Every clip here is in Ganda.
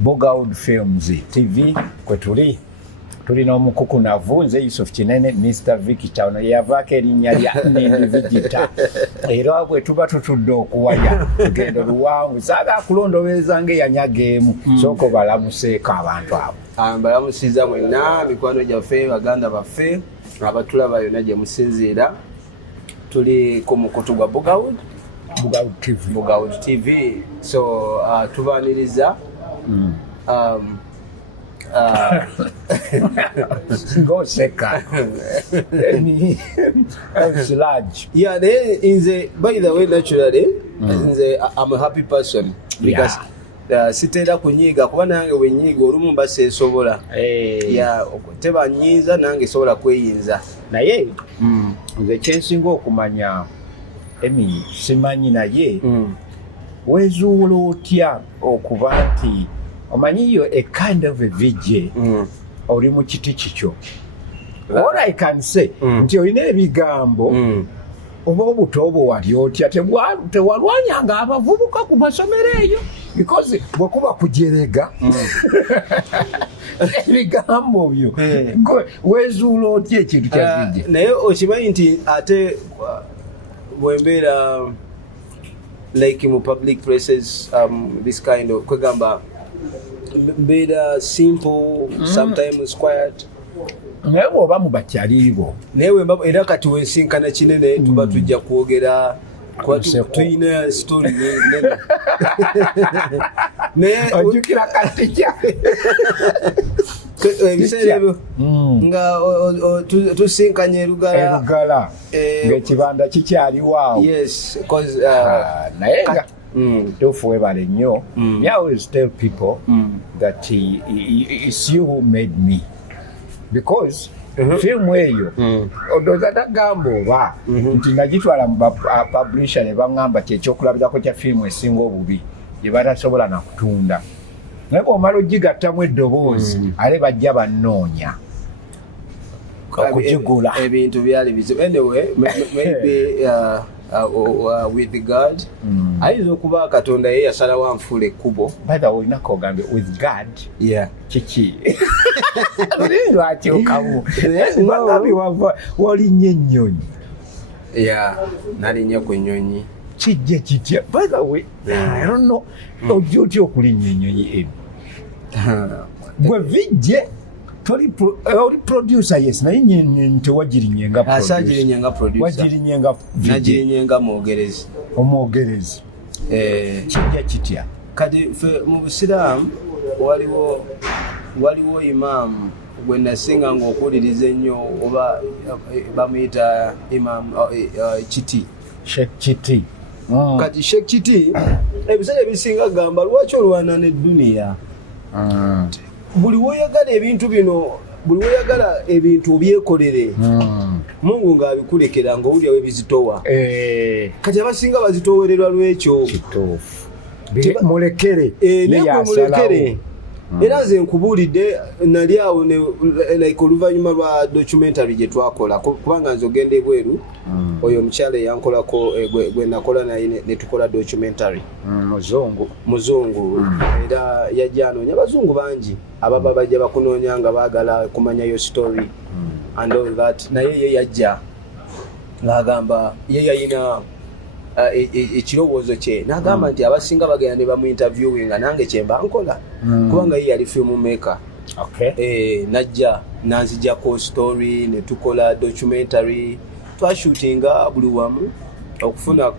Bugawood Films TV kwe tulina omukuku navunze Yusuf Kinene Mr. Victor ono yavaako erinnya lya Nindi Vigita era bwe tuba tutudde okuwaya tugendo luwanvu saaga kulondobeza ng'eyanyageemu sooka balamuseeko abantu abo. Mbalamusiza mwenna mikwano gyaffe baganda baffe abatulaba yonna gye musinziira tuli ku mukutu gwa Bugawood TV. So tubaaniriza go seka large. Yeah, by the way, naturally, I'm a happy person because sitera kunyiga kuba nange wenyiga olumu baseesobola teba nyiza nange sobola kweyinza naye nze kyensinga okumanya simanyi naye wezuula otya okuba nti omanyi yo a kind of a VJ oli mu kiti kikyo. All I can say nti olina ebigambo oba obuto obwo wali otya tewalwanyanga abavubuka ku masomero eyo because bwekuba kujerega ebigambo byo wezuula otya ekintu kya VJ. Naye okimanyi nti ate bwembeera like in public places this kind of kwegamba mbeera simple sometimes quiet naye bw'oba mu bakyaliibo naye era kati wensinkana kinene tuba tujja kwogera tuyina story naye ojjukira katija ebiseera ebyo nga tusinkanye erugala ng'ekibanda kikyaliwaawo naye nga tuufu webale nnyo. I always tell people that it's you who made me because filmu eyo odooza tagamba oba nti nagitwala mu publisher ne baŋŋamba kyekyokulabirako kya filmu esinga obubi gye batasobola nakutunda naye bw'omala ogigattamu eddoboozi ale bajja bannoonya okugigula ebintu byali bizibu anyway maybe with God ayinza okuba Katonda ye yasalawo anfuula ekkubo. By the way olinako ogambe with God kiki lwakyukamu bagambi walinnya ennyonyi nalinnya ku nnyonyi kijja kitya. By the way I don't know ojja otya okulinnya ennyonyi eno gwe vijje oli producer yes naye nnyonyi tewagirinyenga wagirinyenga nagirinyenga mwogerezi omwogerezi kijja kitya. Kati mu Busiraamu waliwo imaamu gwe nasinga ng'okuwuliriza ennyo oba bamuyita imaamu Kiti Sheikh Kiti. Kati Sheikh Kiti ebiseera ebisinga gamba lwaki olwana n'edduniya buli woyagala ebintu bino buli woyagala ebintu obyekolere Mungu ng'abikulekera ng'owulirawo ebizitowa kati abasinga bazitowererwa lwekyo mulekere mulekere era nze nkubuulidde nali awo like oluvannyuma lwa documentary gye twakola kubanga nze ogenda ebweru oyo omukyala eyankolako gwe nakola naye ne tukola documentary muzungu era yajja anoonya abazungu bangi ababa bajja bakunoonya nga baagala kumanya yo story and all that naye ye yajja n'agamba ye yayina ekirowoozo kye n'agamba nti abasinga bagenda ne bamu-interviewinga nange kyemba nkola kubanga ye yali filmmaker. Najja nanzijjako story ne tukola documentary twashootinga buli wamu okufuna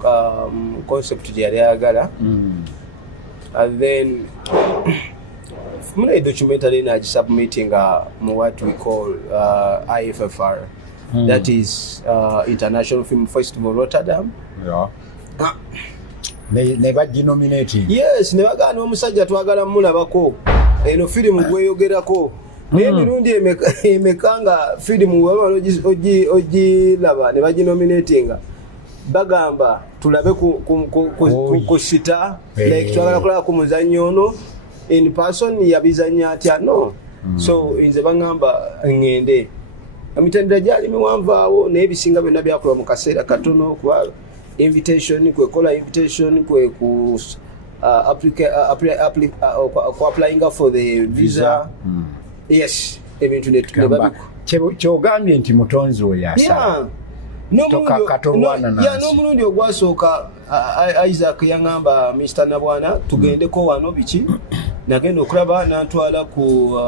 concept gye yali ayagala and then muna documentary nagisubmittinga mu what we call IFFR that is International Film Festival Rotterdam. Ne baginominating. Yes, ne bagana omusajja twagala mulabako eno filimu gweyogerako naye emirundi emekanga filimu wabala ogilaba ne baginominatinga bagamba tulabe ku sita like twagala kulaba ku muzannyo ono in person yabizanya atya no so nze bangamba ngende emitendera gyali miwanvu awo naye ebisinga byonna byakola mu kaseera katono kuba invitation kwekola invitation applying for the visa. Yes, ebintu ne kyogambye nti mutonzi oyo asala n'omulundi ogwasooka Isaac yaŋŋamba Mr. Nabwana tugendeko wano biki nagenda okulaba n'antwala ku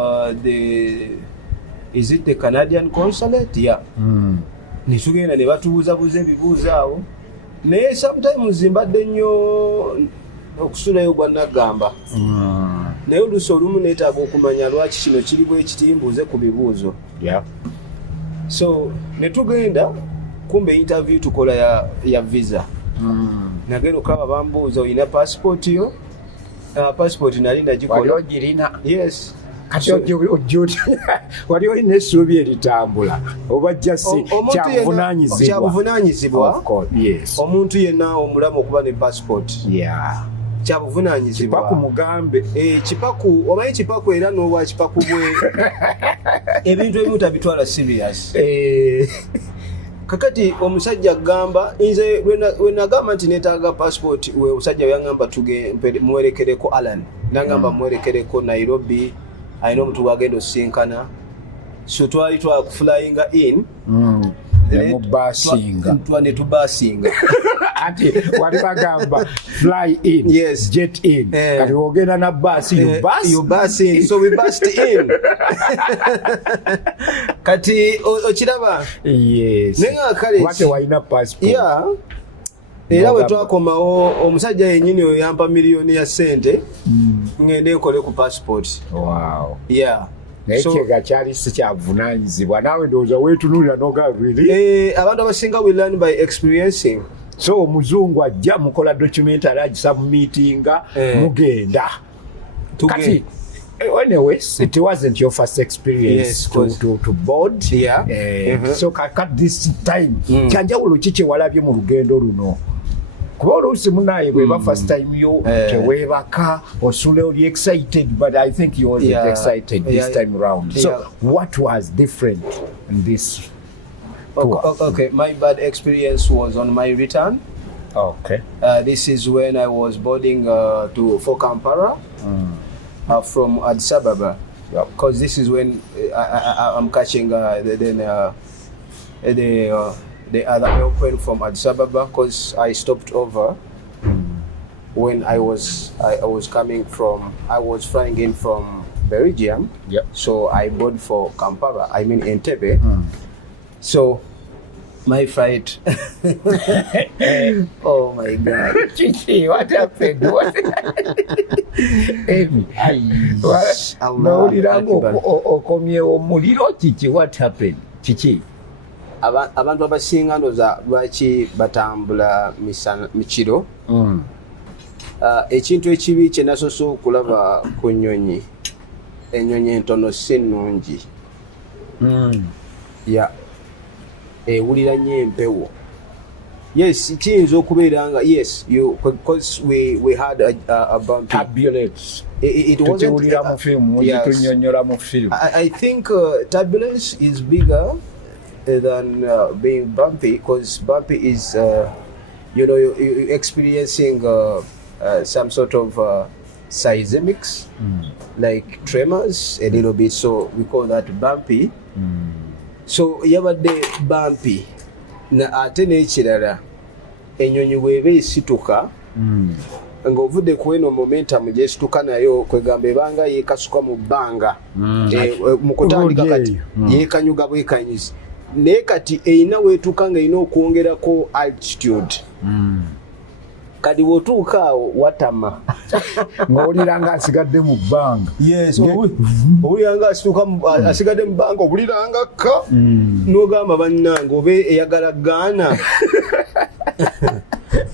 is it the Canadian consulate? Ne tugenda ne batubuuzabuuza ebibuuzo awo naye sometimes mbadde nnyo okusulayo gwa naggamba naye oluusi olumu neetaaga okumanya lwaki kino kiri bwe kiti mbuuze ku bibuuzo so ne tugenda kumbe interview tukola ya visa nagenda okulaba bambuuza olina passport yo passport nali nagikola yes kati wali olina essuubi eritambula oba jasi kyabuvunaanyizibwa omuntu yenna omulamu okuba ne passport kyabuvunaanyizibwa kipaku mugambe kipaku omanyi kipaku era n'obwa kipaku bwe ebintu ebimu tabitwala serious kakati omusajja agamba nze lwe nagamba nti neetaaga passport we omusajja yaŋŋamba muwerekereko Alan nagamba muwerekereko Nairobi alina omuntu gwagenda osinkana so twali twakuflyinga in ne tubaasinga ati wali bagamba fly in jet in kati wogenda na bus you bus in so we burst in kati okiraba nenga kale wate waina passport era bwe twakomawo omusajja yennyini oyo yampa miliyoni ya sente ngende nkole ku passport naye kyega kyali si kyavunaanyizibwa naawe ndowooza weetunuulira n'ogalwiri abantu abasinga we learn by experiencing so omuzungu ajja mukola documentary agisubmitinga mugenda kati anyway it wasn't your first experience to board so kat this time kyanjawulo ki kyewalabye mu lugendo luno kuba oluusi munaye bweba first time yo teweebaka osule oli excited but I think you wasn't excited this time around so what was different in this okay my bad experience was on my return this is when I was boarding for Kampala from Addis Ababa because this is when I'm catching the other airplane from Addis Ababa because I stopped over when I was flying in from Belgium so I boarded for Kampala I mean Entebbe so my flight oh my God what happened nawuliramu okomyewo muliro kiki what happened kiki abantu abasinga ndoza lwaki batambula mikiro ekintu ekibi kye nasoose okulaba ku nnyonyi ennyonyi entono si nnungi ewulira nnyo empewo yes kiyinza okubeera nga yes because we had a bumpy turbulence it wasn't I think turbulence is bigger than being bumpy because bumpy is you're experiencing some sort of seismics like tremors a little bit so we call that bumpy so yabadde bumpy na ate n'ekirala ennyonyi bw'eba esituka ng'ovudde ku eno momentum gy'esituka nayo kwegamba ebanga yeekasuka mu bbanga mu kutandika kati yeekanyuga bwekanyuzi naye kati erina weetuuka ng'erina okwongerako altitude kati bw'otuuka awo watama ng'owulira nga asigadde mu bbanga owulira nga asigadde mu bbanga owulira nga ka n'ogamba bannange oba eyagala gaana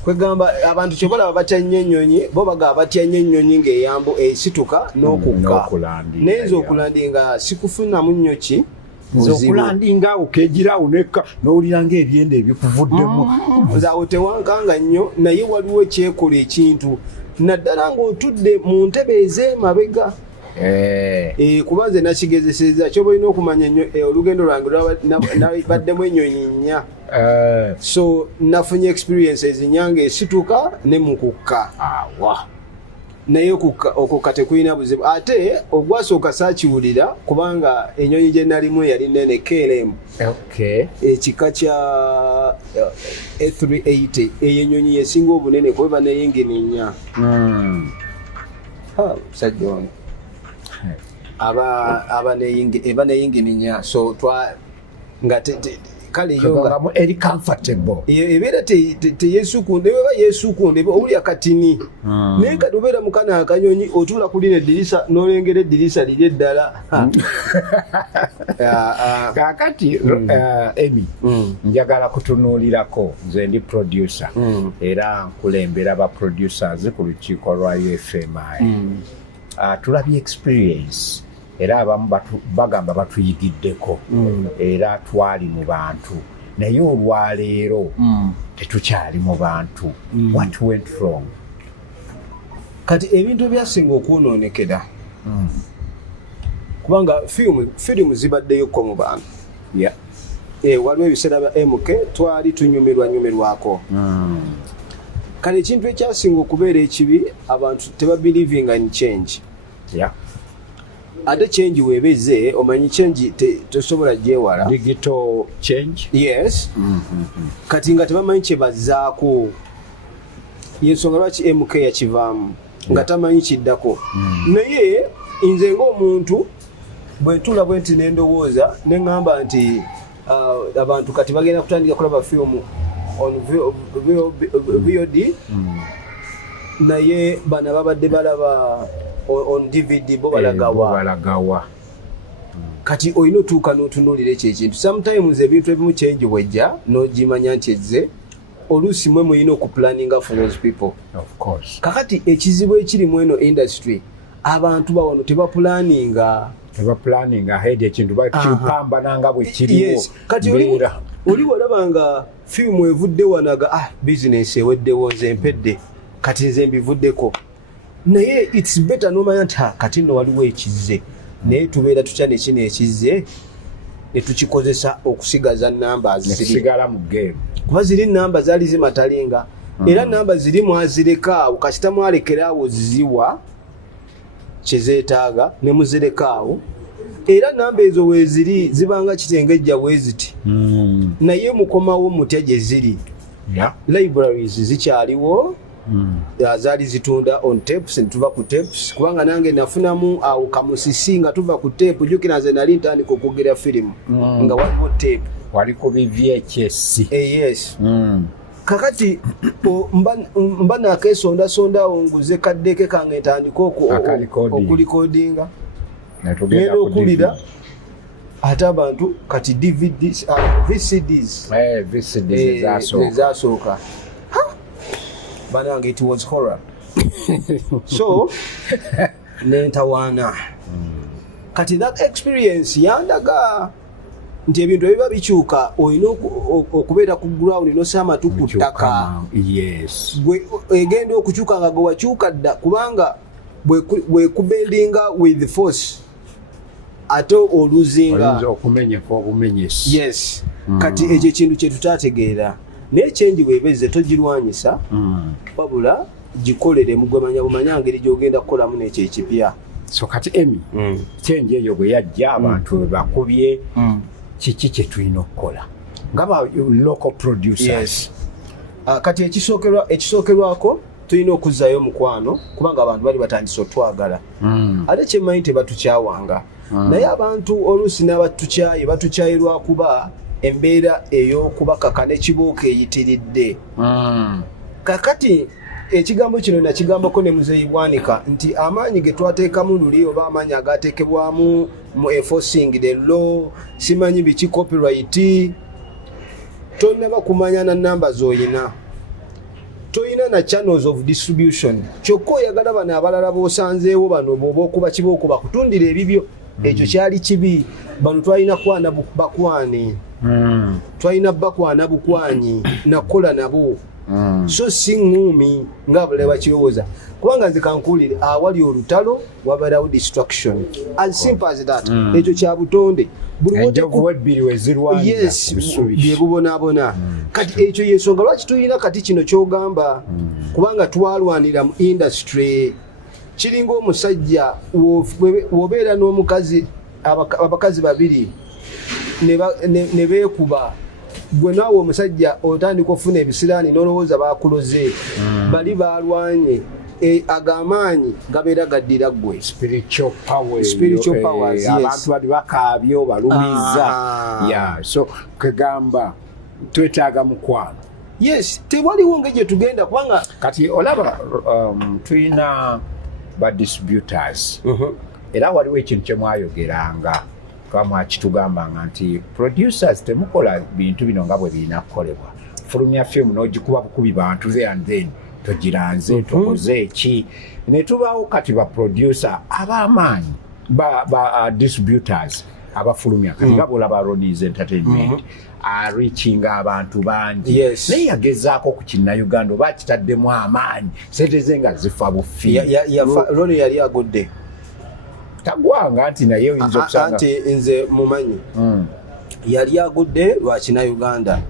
kwegamba abantu kyobalaba batya nnyo ennyonyi bo bagaba batya nnyo ennyonyi ng'eyambo esituka n'okukka naye nze okulandinga sikufunamu nnyo ki okulandinga okegirawo nekka n'owulira ng'ebyenda ebikuvuddemu awo tewankanga nnyo naye waliwo ekyekola ekintu naddala ng'otudde mu ntebe ez'emabega kuba nze nakigezeseza kyoba olina okumanya olugendo lwange baddemu ennyonyi nnya so nafunye experiences nyange esituka ne mukukka naye okwo katekulina buzibu ate ogwasooka saakiwulira kubanga ennyonyi gye nalimu yali nene KLM ekika kya A380 eyo ennyonyi yesinga obunene kuba neyingini nnya musajja ono aba neyingini nnya so nga kale yoga eri comfortable ebera teyesukunde baba yesukunde oli akatini naye kati obeera mukana akanyonyi otula kuli nedirisa nolengera edirisa liri eddala kakati Emi njagala kutunuulirako nze ndi producer era nkulembera ba producers ku lukiiko lwa UFMI tulabye experience era abamu bagamba batuyigiddeko era twali mu bantu naye olwaleero tetukyali mu bantu what went wrong kati ebintu byasinga okwonoonekera kubanga firimu zibaddeyoko mu bantu waliwo ebiseera bya MK twali tunyumirwako kale ekintu ekyasinga okubeera ekibi abantu tebabelievinga in change ate change webeze omanyi change tosobola gyewala digital change yes kati nga tebamanyi kyebazaako yensonga lwaki MK yakivaamu nga tamanyi kiddako naye nze ng'omuntu bwentula bwenti nendowooza neŋŋamba nti abantu kati bagenda kutandika kulaba fiimu on VOD naye bana babadde balaba on DVD bo balagawa kati oyina otuuka n'otunuulira ekyo ekintu sometimes ebintu ebimu change bwejja n'ogimanya nti ezze oluusi mwe muyina okuplaninga for those people of course kakati ekizibu ekirimu eno industry abantu bawano tebaplaninga ahead ekintu bakipambananga bwe kiriwo kati oli walabanga fiimu evudde wanaga bizinesi eweddewo nze mpedde kati nze mbivuddeko naye it's better nomanya nti kati nno waliwo ekizze naye tubeera tutya nekino ekizze ne tukikozesa okusigaza namba zisigala mu game kuba ziri namba zaali zimatalinga era namba ziri mwazireka kasita mwalekeraawo ziwa kyezeetaaga ne muzirekaawo era namba ezo weeziri zibanga kitengejja bweziti naye mukomawo mutya gye ziri libraries zikyaliwo zaali zitunda on tapes netuva ku tapes kubanga nange nafunamu awo kamusisi nga tuva ku tape jukira nze nali ntandika okugera firimu nga waliwo tape wali ku VHS yes kakati mba nakesondasonda onguze kaddeke kange ntandika okulikodinga ngenda okulira ate abantu kati DVDs VCDs ezasooka banange it was horror so nentawaana kati that experience yandaga nti ebintu ebiba bikyuka olina okubeera ku ground nosama tukuttaka egenda okukyuka nga gwe wakyuka dda kubanga bwekubendinga with force ate oluzinga okumenyeka obumenyesi yes kati ekyo ekintu kyetutategeera naye kyenji bwebeze togirwanyisa wabula gikolere mugwemanya bumanya ngeri gyogenda kukolamu nekyo ekipya so kati Emi kyenji eyo bwe yajja abantu bakubye kiki kyetulina okukola ngaba local producers kati ekisookerwako tulina okuzzayo mukwano kubanga abantu bali batandise otwagala ate kyemmanyi tebatukyawanga naye abantu oluusi n'abatukyaye batukyaye lwakuba embeera ey'okubakaka n'ekibuuka eyitiridde kakati ekigambo kino nakigambako ne muzeeyi Bwanika nti amaanyi ge twateekamu luli oba amaanyi agaateekebwamu mu enforcing the law simanyi biki copyright tonnaba kumanya na namba z'oyina toyina na channels of distribution kyokka oyagala bano abalala b'osanzeewo bano bw'oba okuba kibooko bakutundira ebibyo ekyo kyali kibi bano twalina kwana bakwane twalina bakwana bukwanyi nakola nabo so si ŋŋuumi ng'abulala bakirowooza kubanga nze kankuulire awali olutalo wabeerawo distraction as simple as that ekyo kya butonde bye bubonaabona kati ekyo yensonga lwaki tulina kati kino kyogamba kubanga twalwanira mu industry kiringa omusajja wobeera n'omukazi abakazi babiri ne beekuba gwe naawe omusajja otandika ofuna ebisiraani n'olowooza bakuloze bali balwanye agamaanyi gabeera gaddira ggwe spiritual powers abantu bali bakaabyo balumiza so kegamba twetaaga mukwano. Yes, tewaliwo ng'egye tugenda kubanga kati olaba tulina ba distributors era waliwo ekintu kye mwayogeranga mwakitugambanga nti producers temukola bintu bino nga bwe birina kukolebwa. Fulumya film n'ogikuba bukubi bantu and then togiranze tokoze eki ne tubaawo kati ba producer ab'amaanyi ba distributors abafulumya kati nga bw'olaba Rodies Entertainment reaching abantu bangi naye yagezaako ku Kinnayuganda oba kitaddemu amaanyi sente ze nga zifa bufi. Roni yali agudde tagwanga nti naye oyinza okusanga anti nze mumanyi yali agudde lwa Kinnayuganda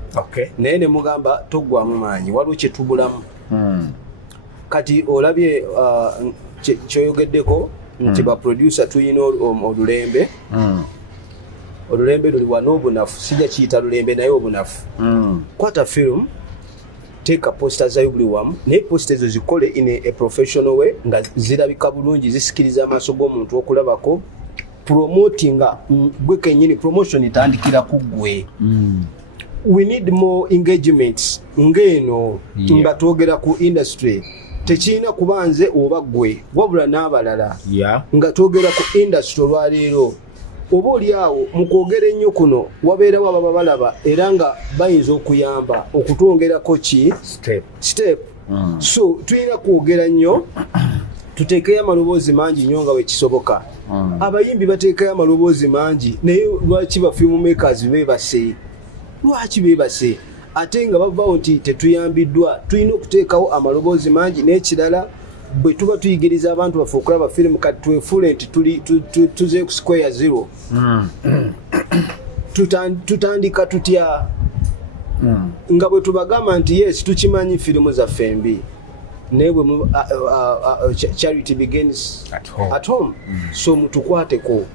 naye ne mugamba toggwamu maanyi waliwo kye tubulamu. Kati olabye kyoyogeddeko nti ba producer tuyina olulembe olulembe luli wano obunafu sijja kiyita lulembe naye obunafu kwata film teeka posta zayo buli wamu naye posta ezo zikole in a professional way nga zirabika bulungi zisikiriza amaaso g'omuntu okulabako promotinga gwe kennyini promotion itandikira ku ggwe. We need more engagements ng'eno nga twogera ku industry tekiina kuba nze oba ggwe wabula n'abalala nga twogera ku industry olwaleero oba oli awo mu kwogera ennyo kuno wabeerawo ababa balaba era nga bayinza okuyamba okutwongerako ki step so tulina kwogera nnyo tuteekeyo amaloboozi mangi nnyo nga wekisoboka. Abayimbi bateekayo amaloboozi mangi naye lwaki ba film makers beebase lwaki beebase ate nga bavaawo nti tetuyambiddwa. Tulina okuteekawo amaloboozi mangi n'ekirala bwe tuba tuyigiriza abantu baffe okulaba firimu kati twefuule nti tuze ku square zero tutandika tutya nga bwe tubagamba nti yes tukimanyi firimu zaffe mbi naye bwe charity begins at home so mutukwateko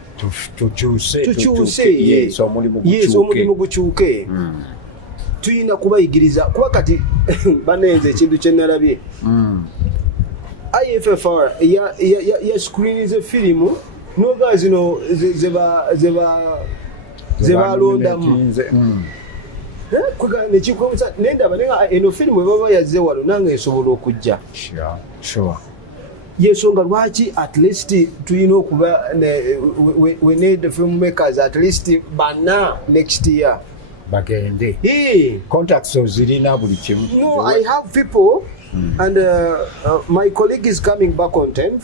tukyuse yes omulimu gukyuke. Tuyina kubayigiriza kuba kati banenze ekintu kye nalabye IFFR ya screenize firimu noga zino zebalondamu nekikomusa nendaba nenga eno firimu ebaba yazze wano nange esobola okujja yensonga lwaki at least tulina okuba we need the filmmakers at least bana next year bagende contacts ozirina buli kimu. No, I have people and my colleague is coming back on 10th.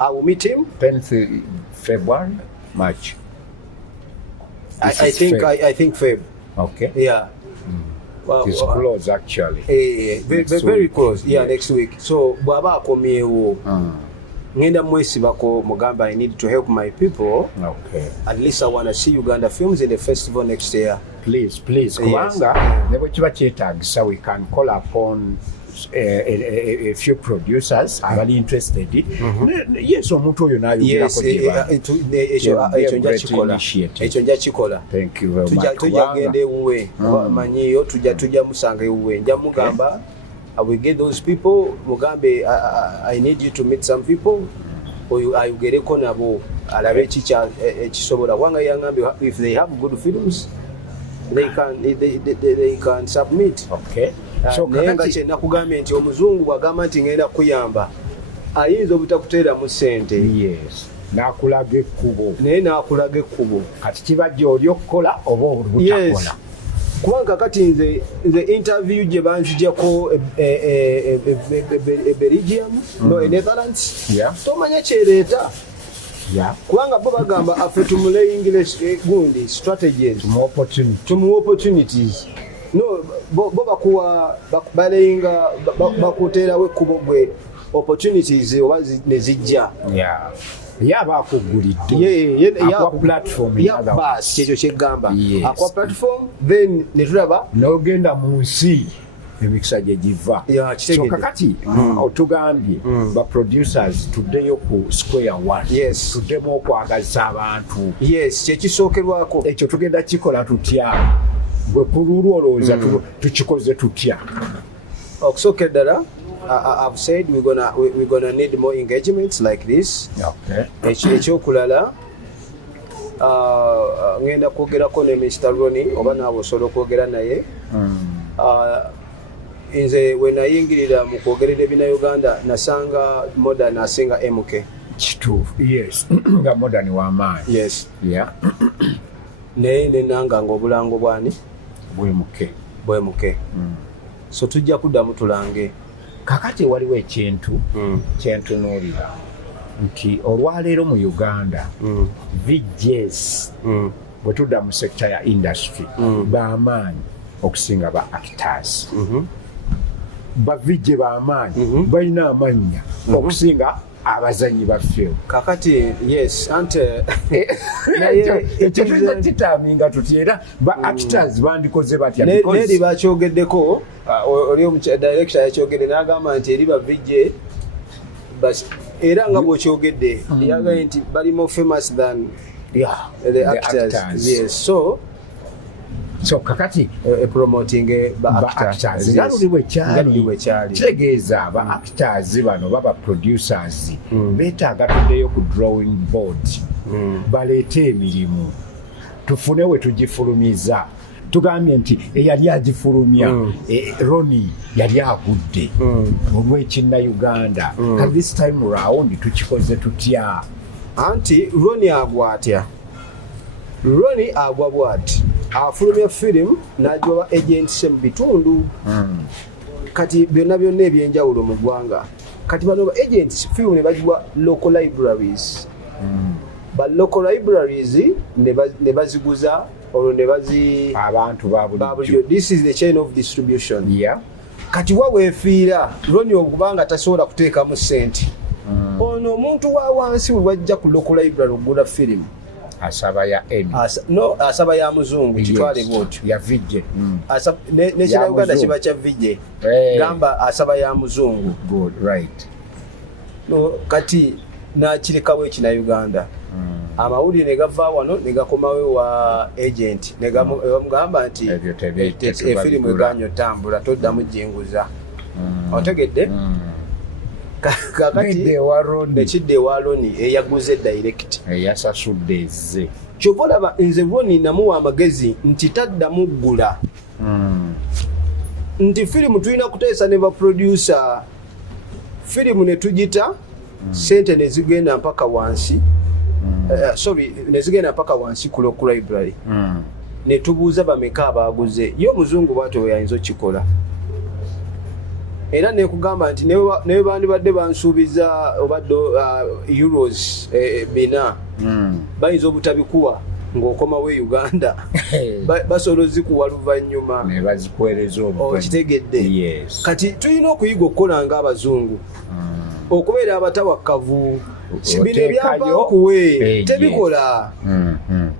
I will meet him 10th February March. I think Feb. Okay. Yeah. Well, it's close actually. Very close. Yeah, next week. So bwaba akomyewo ngenda mwesibako mugamba I need to help my people. Okay. At least I want to see Uganda films in the festival next year. Please kubanga nebo kiba kyetaagisa we can call upon a few producers abali interested. Yes omuntu oyo nayogerako ekyo nja kikola. Thank you very much. Tujja genda ewuwe manyiyo tujja musanga ewuwe nja mugamba I will get those people mugambe I need you to meet some people ayugereko nabo alabe ekisobola wanga yangambe if they have good films they can submit. Okay. So nenga kye nakugambye nti omuzungu bwagamba nti ngenda kuyamba ayinza obutakuteera mu ssente. Yes. Nakulaga ekkubo. Naye nakulaga ekkubo. Kati kibajja oli okukola oba obutakola. Kubanga kati nze interview gye banzijjako Belgium no Netherlands tomanya kyereeta kubanga bo bagamba affe tumule English gundi strategies tumu opportunities no bo bakuwa balenga bakuteerawo ekkubo gwe opportunities oba ne zijja yaba akugulidde akwa platform bas kyekyo kyeggamba akwa platform then netulaba n'ogenda mu nsi emikisa gye giva so kakati otugambye ba producers tuddeyo ku square one tuddemu okwagazisa abantu kyekisookerwako ekyo tugenda kikola tutya bwe pululu olowooza tukikoze tutya okusookera ddala I've said we're gonna need more engagements like this. Ekyokulala ngenda kwogerako ne Mr. Ronnie oba naabo osobola okwogera naye nze we nayingirira mu kwogerera ebinnauganda nasanga modern asinga MK kituufu yes nga modern w'amaanyi naye nenanga nga obulango bwani bwemuke so tujja kuddamu tulange kakati waliwo ekintu kyentunuulira nti olwaleero mu Uganda VJs bwe tudda mu sekita ya industry b'amaanyi okusinga ba actors ba VJ b'amaanyi balina amannya okusinga abazanyi ba film kakati yes ante ekyo titaminga tuti era ba actors bandikoze batya neri bakyogeddeko oli director yakyogedde n'agamba nti eri ba VJ era nga bw'okyogedde yagambye nti bali more famous than the actors. Yes. So kakati promoting ba actors ngaluli bwe kyali kitegeeza ba actors bano baba producers beetaaga tuddeyo ku drawing board baleete emirimu tufune we tugifulumiza tugambye nti eyali agifulumya Ronnie yali agudde olw'ekinna Uganda kati this time round tukikoze tutya anti Ronnie agwa atya Ronnie agwa bwati afulumya film n'ajoba agents mu bitundu kati byonna ebyenjawulo mu ggwanga kati bano ba agents film ne bagiwa local libraries ba local libraries ne baziguza olwo ne bazi abantu babulijjo this is the chain of distribution kati waweefiira Ronnie okubanga tasobola kuteekamu ssente ono omuntu wa wansi we wajja ku local library okugula film asaba ya Emmy asaba ya muzungu kitwale bwotyo ya VJ nekira Uganda kiba kya VJ gamba asaba ya muzungu good right no kati nakirekawo ekina Uganda amawulire ne gava wano ne gakomawo wa agent ne bamugamba nti efirimu eganyo tambula toddamu jinguza otegedde kakati nekidde ewa Ronnie eyaguze direct eyasasudde ezze kyova olaba nze Ronnie namuwa amagezi nti taddamu ggula nti firimu tulina kuteesa ne baproducer firimu ne tugita sente ne zigenda mpaka wansi nezigenda mpaka wansi ku local library ne tubuuza bameka abaaguze yo omuzungu bwatyo yayinza okikola era nekugamba nti newe bandibadde bansuubiza obadde euros bina bayinza obutabikuwa ng'okomawo Uganda basobola ozikuwa luvannyuma ne bazikuweereza okitegedde kati tulina okuyiga okukola ng'abazungu okubeera abatawakkavu bino ebyampakuwe tebikola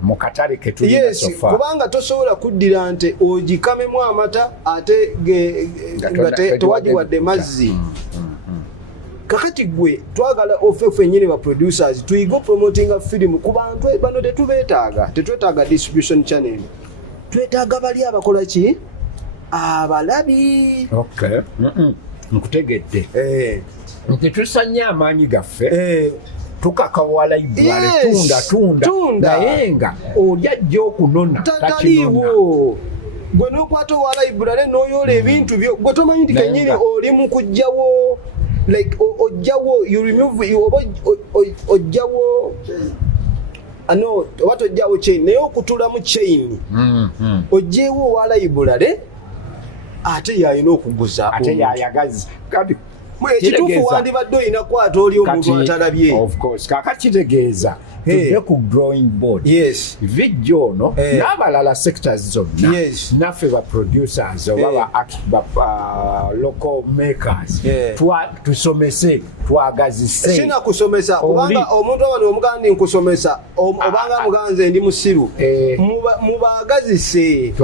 mu katale ke tulina sofa kubanga tosobola kuddira nte ogikamemu amata ate tewagiwadde mazzi kakati gwe twagala ofefe nyine ba producers tuyigo promoting film ku bantu bano tetwetaaga distribution channel twetaaga bali abakola ki abalabi nkutegedde nti tusanya amaanyi gaffe tukakawala library tunda naye nga oli ajja okunona tataliiwo gwe n'okwata owa library n'oyoola ebintu byo gwe tomanyi nti kennyini oli mu kugjawo like ojjawo you remove ojjawo ano oba tojjawo chain naye okutulamu chain ojjeewo owa library ate yalina okuguza ate yayagazi ekituufu wandibadde olina kwata oli omuntu atalabye of course kakati kitegeeza tuve ku drawing board vijjo ono n'abalala sectors zonna naffe ba producers oba ba local makers tusomese twagazise sina kusomesa kubanga omuntu wano omugandi nkusomesa obanga muganze ndi musiru mubagazise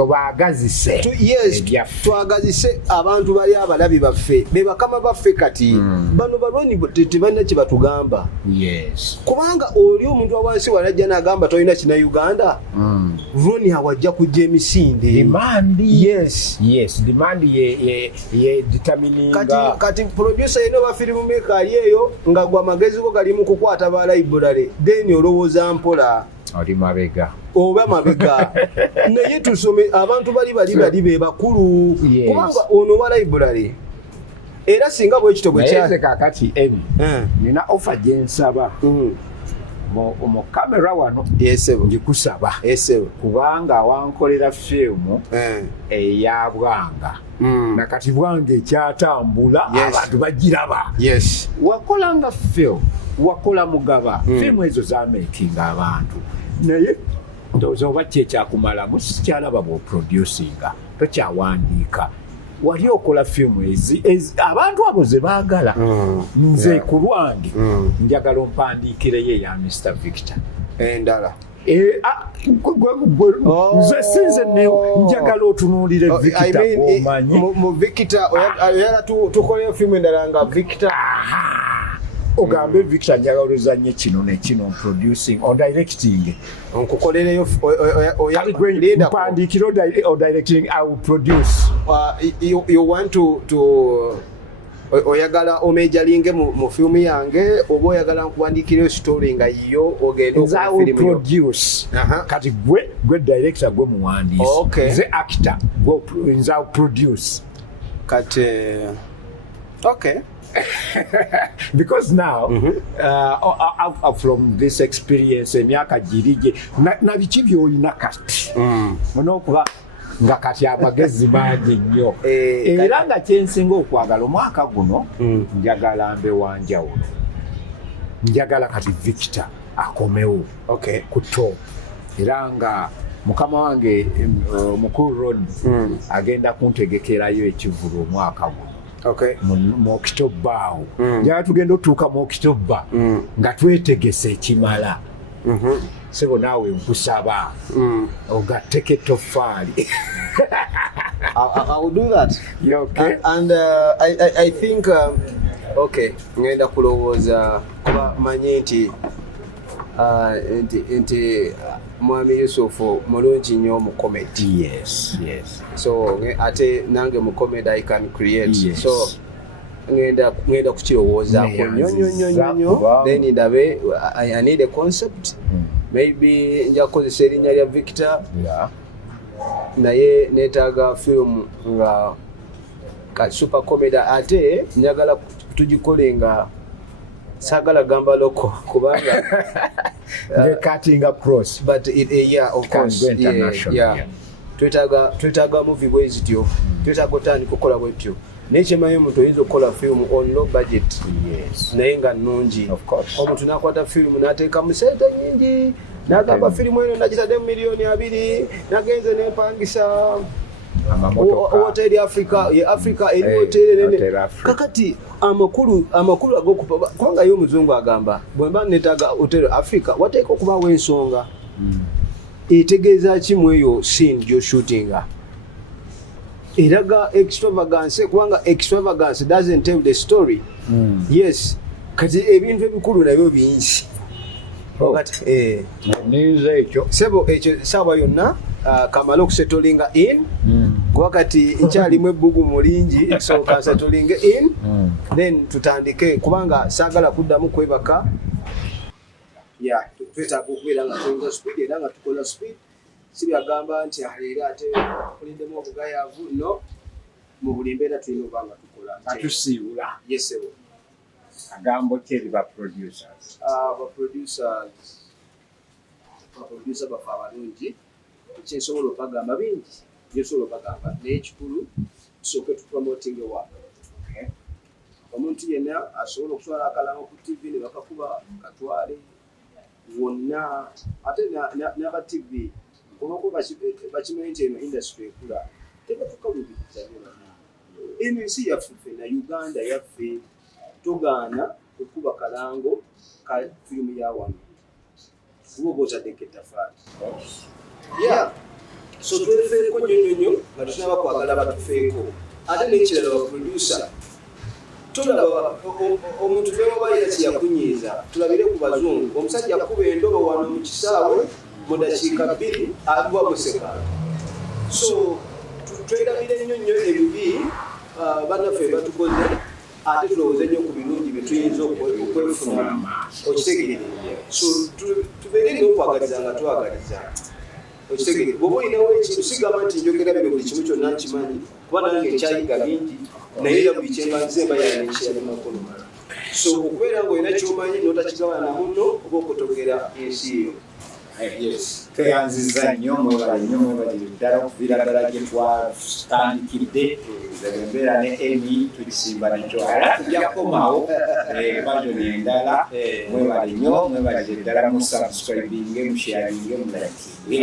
twagazise abantu bali abalabi baffe be bakama baffe kati bano baloni tebalina kye batugamba kubanga oli omuntu awansi walajja n'agamba tolina kina Uganda roni awajja kujja emisinde demand demand ye determining kati producer yeno ba film maker yeyo nga gwa magezi ko kali mu kukwata ba library then olowooza mpola oli mabega oba mabega naye tusome abantu bali be bakulu kubanga ono wa library era singa bwe kitogwe kya kakati ebi nina offer jensaba mu kamera wano njikusaba kubanga wankolera filmu eya Bwanga nakati Bwanga ekyatambula abantu bagiraba wakolanga film wakola mugaba filmu ezo zamakinga abantu naye ndozo bacye kyakumala musikyalaba bo producinga tokyawandiika wali okola filmu ezi abantu abo ze baagala nze ku lwange njagala ompandiikireyo ya Mr. Victor endala nze sinze njagala otunuulire Victor omanyi mu Victor oyala tukoleyo filmu endala nga Victor ogambe Victor njagala oluzanye kino nekino producing or directing onkukolereyo mpandikiro or directing I will produce you want to oyagala omejalinge mu filmu yange oba oyagala nkuwandikire story nga yo ogende ku film produce kati gwe director gwe muwandiisi nze actor nze produce kati okay because now from this experience emyaka jirije na biki byoyina kati onokuba nga kati amagezi mangi nnyo era nga kyensinga okwagala omwaka guno njagala mbe wanjawulo njagala kati Victor akomewo ku top era nga mukama wange mukulu Ron agenda kuntegekerayo ekivulu omwaka guno mu October awo njagala tugenda otuuka mu October nga twetegese ekimala sebo naawe nkusaba ogatteko ettoffaali I will do that. Okay. And I think ngenda kulowooza kuba manyi nti Mwami Yusuf mulungi nnyo mu comedy. Yes. So ate nange mu comedy I can create. Yes. So ngenda kukirowooza nnyo then ndabe I need a concept. Maybe nja kukozesa erinnya lya Victor. Naye neetaaga film nga super comedy ate njagala tugikole nga sagala gamba loko kubanga cutting across but of course twetaaga movie bwezityo twetaaga otandika okukola bwetyo nekyemayo omuntu oyinza okukola film on low budget naye nga nnungi omuntu nakwata film n'ateeka mu sente nyingi n'agamba firimu eno nagitadde mu milioni 2 nagenze nepangisa hoteli Africa eri hoteli nene kakati amakulu agokupa kubanga yo omuzungu agamba bwemba netaaga hoteli Africa wateeka okubaawo ensonga etegeeza kimu eyo scene gyo shootinga eraga extravagance kubanga extravagance doesn't tell the story yes kati ebintu ebikulu nabyo bingi nize ekyo sebo ekyo sawa yonna kamala okusettlinga in wakati nkyalimu ebbugu mulingi so kansettlinga in then tutandike kubanga saagala kuddamu kwebaka twetaaga okubeera nga tuyinza speed era nga tukola speed sibyagamba nti leero ate kuliddemu obugayaavu no mu buli mbeera tulina okuba nga tukola atusiibula yesebo agambo kyeri ba producers bafa abalungi kyensobola okubagamba bingi byosobola okubagamba naye ekikulu tusooke tupromoting work omuntu yenna asobola okutwala akalango ku TV ne bakakuba katwale wonna ate n'aba TV olwoko bakimanyi nti eno industry ekula tebatukalubiriza eno ensi yaffe na Uganda yaffe togaana okuba kalango ka firimu ya wano kuba oba otadeko ettafaali so twefeeko nnyo nga tusinaba kwagala batufeeko ate n'ekirala baproducer tulaba omuntu newabaira kyeyakunyiiza tulabire ku bazungu omusajja akuba endobo wano mu kisaawe mu dakiika 2 aliwa museka so twegabire nnyo ebibi bannaffe batukoze ate tulowooza nnyo ku birungi bye tuyinza okwefuna okitegerere so tubeere n'okwagaliza nga twagaliza okitegerere bw'oba olinawo ekintu sigamba nti njogera bino buli kimu kyonna nkimanyi kuba nange ekyayiga bingi naye era buli kyenga nze mbayina nekiyali makono so okubeera ng'olina kyomanyi n'otakigabana na munno oba okutogera ensi eyo tweyanziza nnyo mwebale ddala okuviira ddala gye twatandikidde embeera ne emi tukisimba nekyoala tujja kukomawo bajo nendala mwebale nnyo mwebale ddala mu subscribinge musharinge mulakinge